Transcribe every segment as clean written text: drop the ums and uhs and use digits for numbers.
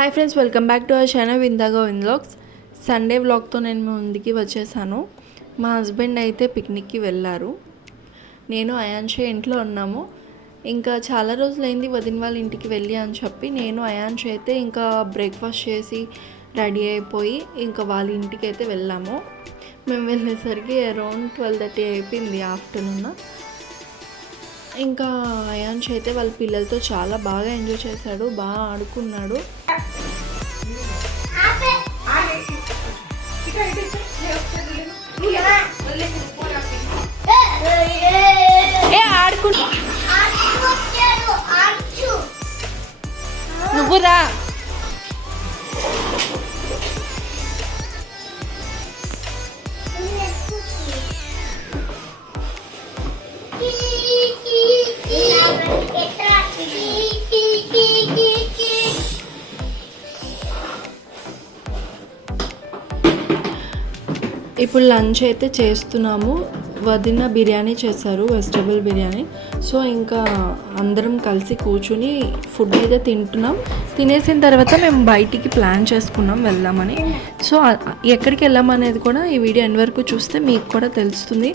Hi friends, welcome back to our channel విందాగా vlogs. Sunday వ్లాగ్తో నేను ముందుకి వచ్చేసాను. మా హస్బెండ్ అయితే పిక్నిక్కి వెళ్ళారు. నేను అయాన్షే ఇంట్లో ఉన్నాము. ఇంకా చాలా రోజులైంది వదిన వాళ్ళ ఇంటికి వెళ్ళి అని చెప్పి నేను అయాన్షే అయితే ఇంకా బ్రేక్ఫాస్ట్ చేసి రెడీ అయిపోయి ఇంకా వాళ్ళ ఇంటికి అయితే వెళ్ళాము. మేము వెళ్ళేసరికి అరౌండ్ 12:30 అయిపోయింది ఆఫ్టర్నూన్. ఇంకా అయాన్ష్ అయితే వాళ్ళ పిల్లలతో చాలా బాగా ఎంజాయ్ చేశాడు, బాగా ఆడుకున్నాడు. నువ్వు రా. ఇప్పుడు లంచ్ అయితే చేస్తున్నాము. వదిన బిర్యానీ చేశారు, వెజిటబుల్ బిర్యానీ. సో ఇంకా అందరం కలిసి కూర్చుని ఫుడ్ అయితే తింటున్నాం. తినేసిన తర్వాత మేము బయటికి ప్లాన్ చేసుకున్నాం వెళ్దామని. సో ఎక్కడికి వెళ్ళామనేది కూడా ఈ వీడియో ఎండ్ వరకు చూస్తే మీకు కూడా తెలుస్తుంది.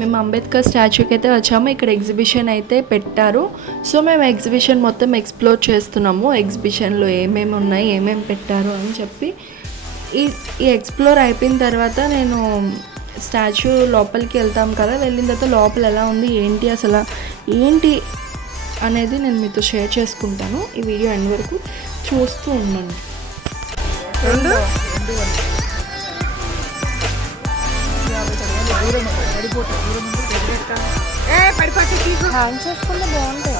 మేము అంబేద్కర్ స్టాచ్యూకి అయితే వచ్చాము. ఇక్కడ ఎగ్జిబిషన్ అయితే పెట్టారు. సో మేము ఎగ్జిబిషన్ మొత్తం ఎక్స్ప్లోర్ చేస్తున్నాము. ఎగ్జిబిషన్లో ఏమేమి ఉన్నాయి, ఏమేమి పెట్టారు అని చెప్పి ఈ ఎక్స్ప్లోర్ అయిపోయిన తర్వాత నేను స్టాచ్యూ లోపలికి వెళ్తాం కదా, వెళ్ళిన తర్వాత లోపల ఎలా ఉంది ఏంటి అసలు ఏంటి అనేది నేను మీతో షేర్ చేసుకుంటాను. ఈ వీడియో ఎండ్ వరకు చూస్తూ ఉన్నాను. హ్యాంగ్ చేసుకుంటే బాగుంటాయి.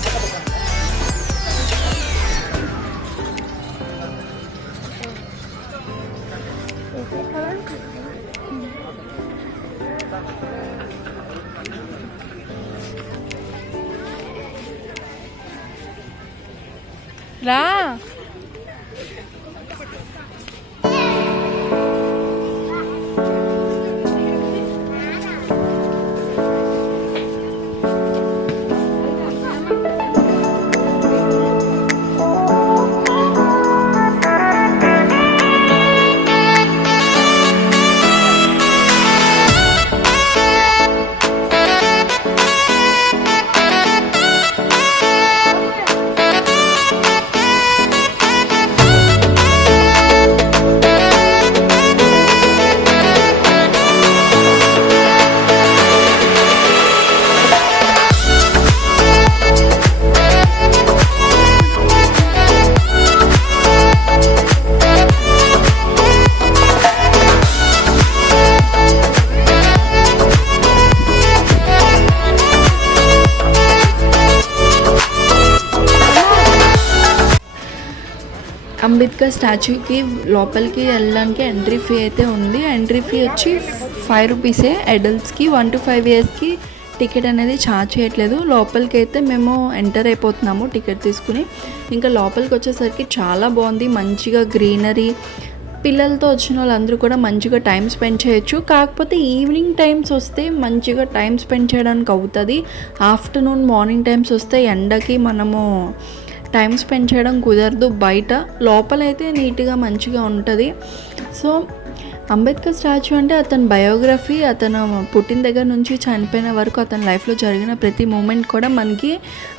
రా. అంబేద్కర్ స్టాచ్యూకి లోపలికి వెళ్ళడానికి ఎంట్రీ ఫీ అయితే ఉంది. ఎంట్రీ ఫీ వచ్చి 5 రూపీసే. అడల్ట్స్కి 1 to 5 yearsకి టికెట్ అనేది ఛార్జ్ చేయట్లేదు. లోపలికి అయితే మేము ఎంటర్ అయిపోతున్నాము టికెట్ తీసుకుని. ఇంకా లోపలికి వచ్చేసరికి చాలా బాగుంది, మంచిగా గ్రీనరీ. పిల్లలతో వచ్చిన వాళ్ళందరూ కూడా మంచిగా టైం స్పెండ్ చేయొచ్చు. కాకపోతే ఈవినింగ్ టైమ్స్ వస్తే మంచిగా టైం స్పెండ్ చేయడానికి అవుతుంది. ఆఫ్టర్నూన్ మార్నింగ్ టైమ్స్ వస్తే ఎండకి మనము టైం స్పెండ్ చేయడం కుదరదు. బయట లోపలైతే నీట్గా మంచిగా ఉంటుంది. సో అంబేద్కర్ స్టాచ్యూ అంటే అతని బయోగ్రఫీ, అతను పుట్టిన దగ్గర నుంచి చనిపోయిన వరకు అతని లైఫ్లో జరిగిన ప్రతి మూమెంట్ కూడా మనకి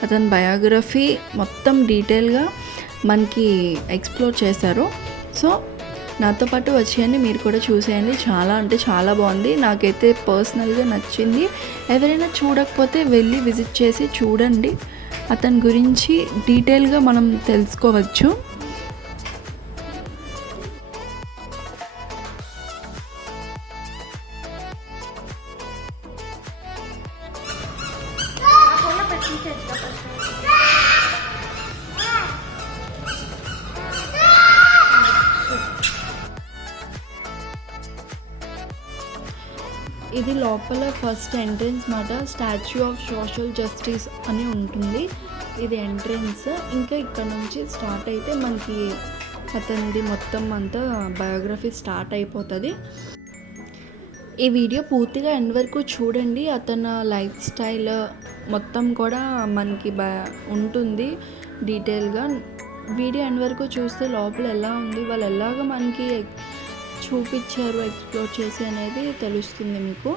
అతని బయోగ్రఫీ మొత్తం డీటెయిల్గా మనకి ఎక్స్ప్లోర్ చేశారు. సో నాతో పాటు వచ్చేయండి, మీరు కూడా చూసేయండి. చాలా అంటే చాలా బాగుంది, నాకైతే పర్సనల్గా నచ్చింది. ఎవరైనా చూడకపోతే వెళ్ళి విజిట్ చేసి చూడండి. అతని గురించి డీటెయిల్గా మనం తెలుసుకోవచ్చు. తీసేచ్చుగా ఫస్ట్. ఇది లోపల ఫస్ట్ ఎంట్రన్స్ మాట, స్టాచ్యూ ఆఫ్ సోషల్ జస్టిస్ అని ఉంటుంది. ఇది ఎంట్రన్స్. ఇంకా ఇక్కడ నుంచి స్టార్ట్ అయితే మనకి అతనిది మొత్తం అంతా బయోగ్రఫీ స్టార్ట్ అయిపోతుంది. ఈ వీడియో పూర్తిగా ఎండ్ వరకు చూడండి. అతని లైఫ్ స్టైల్ మొత్తం కూడా మనకి ఉంటుంది డీటెయిల్గా. వీడియో ఎండ్ వరకు చూస్తే లోపల ఎలా ఉంది, వాళ్ళు ఎలాగ మనకి చూపించారు ఎక్స్ప్లోర్ చేసి అనేది తెలుస్తుంది మీకు.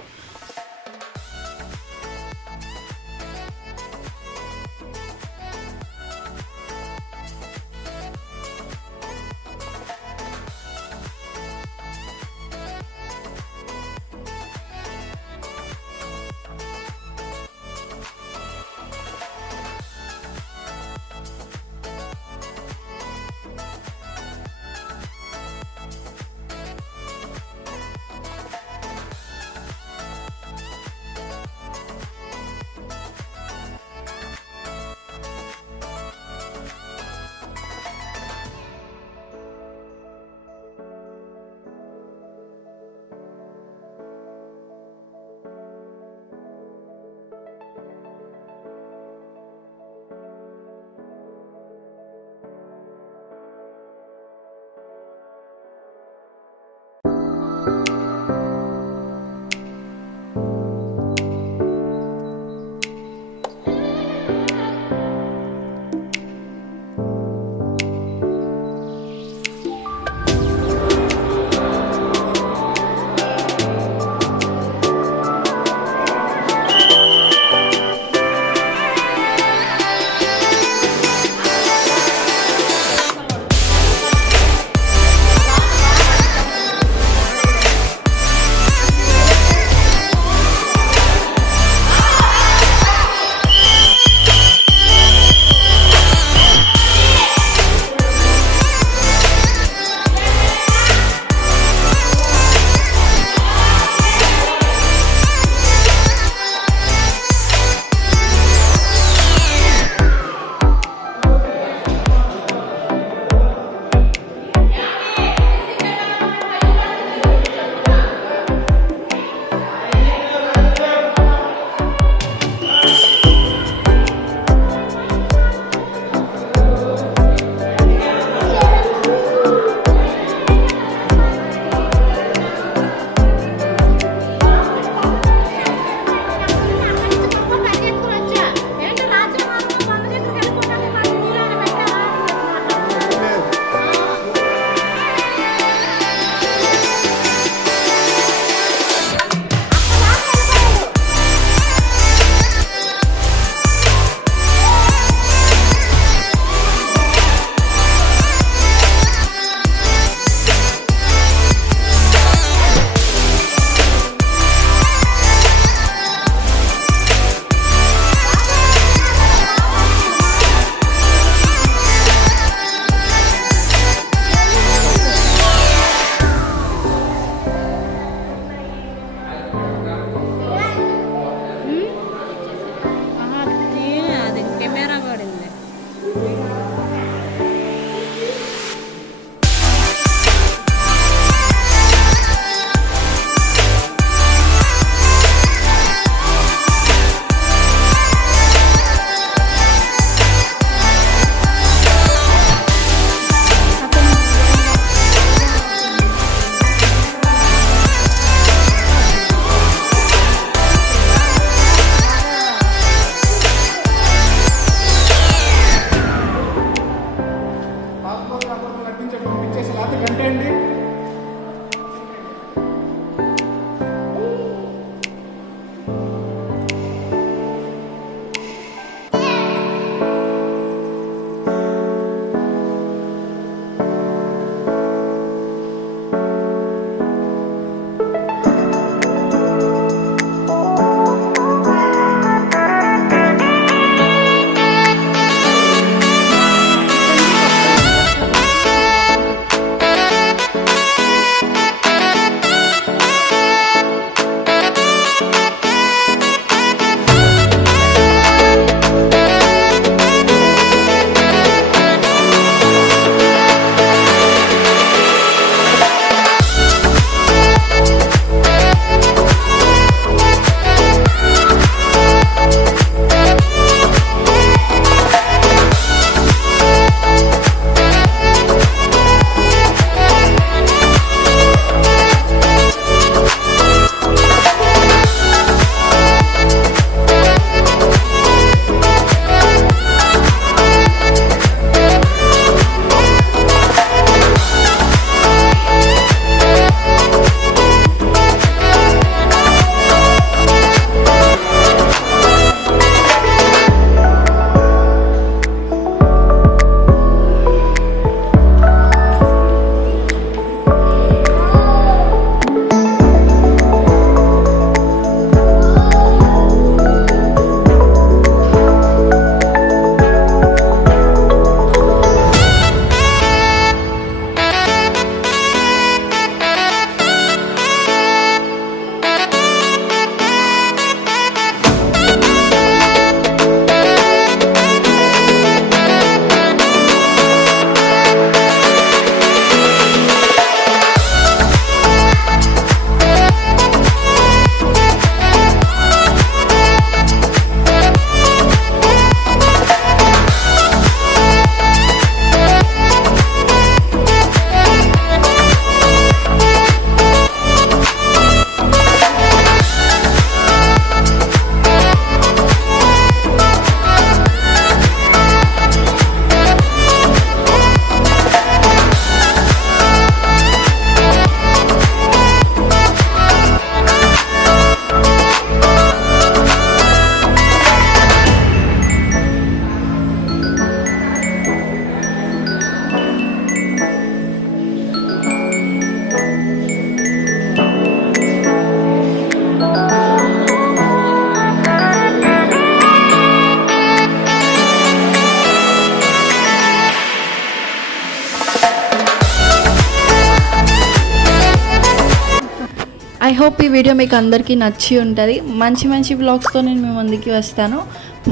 హోప్ ఈ వీడియో మీకు అందరికీ నచ్చి ఉంటుంది. మంచి మంచి వ్లాగ్స్తో నేను మీ ముందుకి వస్తాను.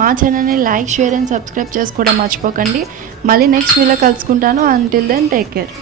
మా ఛానల్ని లైక్, షేర్ అండ్ సబ్స్క్రైబ్ చేసుకోవడం మర్చిపోకండి. మళ్ళీ నెక్స్ట్ వీడియో కలుసుకుంటాను. Until then take care.